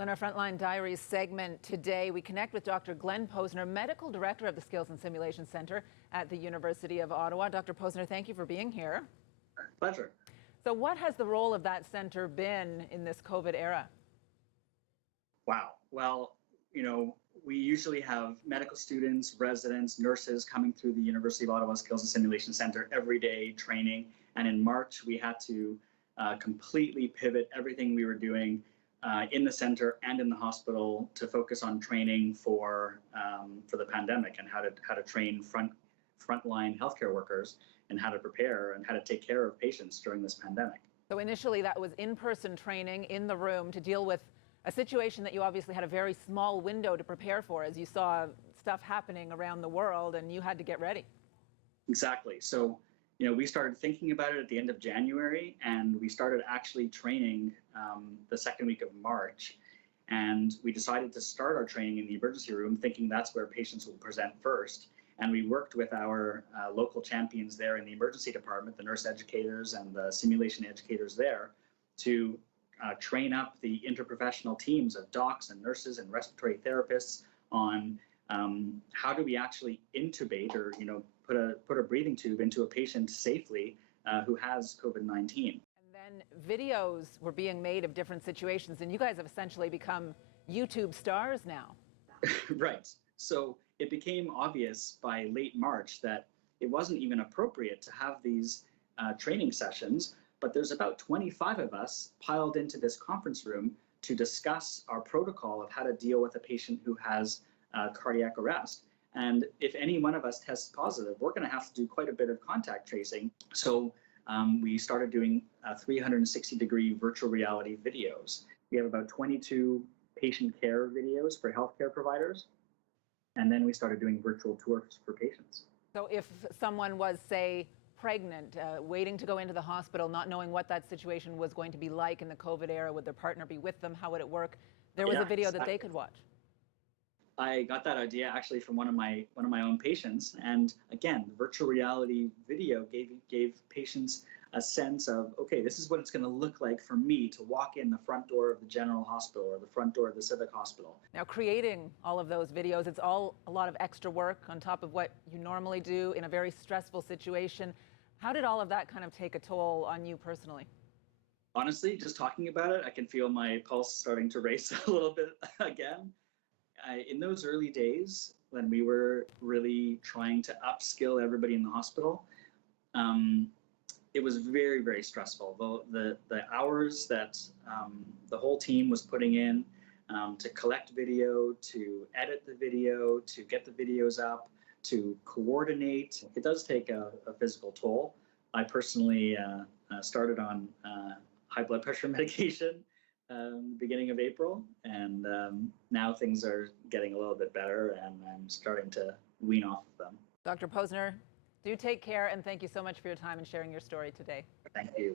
Well, in our Frontline Diaries segment today, we connect with Dr. Glenn Posner, Medical Director of the Skills and Simulation Center at the University of Ottawa. Dr. Posner, thank you for being here. Pleasure. So what has the role of that center been in this COVID era? Wow. Well, we usually have medical students, residents, nurses coming through the University of Ottawa Skills and Simulation Center every day training. And in March, we had to completely pivot everything we were doing in the center and in the hospital to focus on training for the pandemic and how to train frontline healthcare workers and how to prepare and how to take care of patients during this pandemic. So initially that was in-person training in the room to deal with a situation that you obviously had a very small window to prepare for as you saw stuff happening around the world and you had to get ready. Exactly. So, we started thinking about it at the end of January and we started actually training the second week of March. And we decided to start our training in the emergency room thinking that's where patients will present first. And we worked with our local champions there in the emergency department, the nurse educators and the simulation educators there, to train up the interprofessional teams of docs and nurses and respiratory therapists on how do we actually intubate or put a breathing tube into a patient safely who has COVID-19. And then videos were being made of different situations, and you guys have essentially become YouTube stars now. Right. So it became obvious by late March that it wasn't even appropriate to have these training sessions, but there's about 25 of us piled into this conference room to discuss our protocol of how to deal with a patient who has cardiac arrest. And if any one of us tests positive, we're going to have to do quite a bit of contact tracing. So we started doing 360-degree virtual reality videos. We have about 22 patient care videos for healthcare providers. And then we started doing virtual tours for patients. So if someone was, say, pregnant, waiting to go into the hospital, not knowing what that situation was going to be like in the COVID era, would their partner be with them? How would it work? There was a video that they could watch. I got that idea actually from one of my own patients, and again, the virtual reality video gave patients a sense of, okay, this is what it's going to look like for me to walk in the front door of the general hospital or the front door of the civic hospital. Now, creating all of those videos, it's all a lot of extra work on top of what you normally do in a very stressful situation. How did all of that kind of take a toll on you personally? Honestly, just talking about it, I can feel my pulse starting to race a little bit again. In those early days, when we were really trying to upskill everybody in the hospital, it was very, very stressful. The hours that the whole team was putting in to collect video, to edit the video, to get the videos up, to coordinate, it does take a physical toll. I personally started on high blood pressure medication beginning of April, and now things are getting a little bit better and I'm starting to wean off of them. Dr. Posner, do take care, and thank you so much for your time and sharing your story today. Thank you.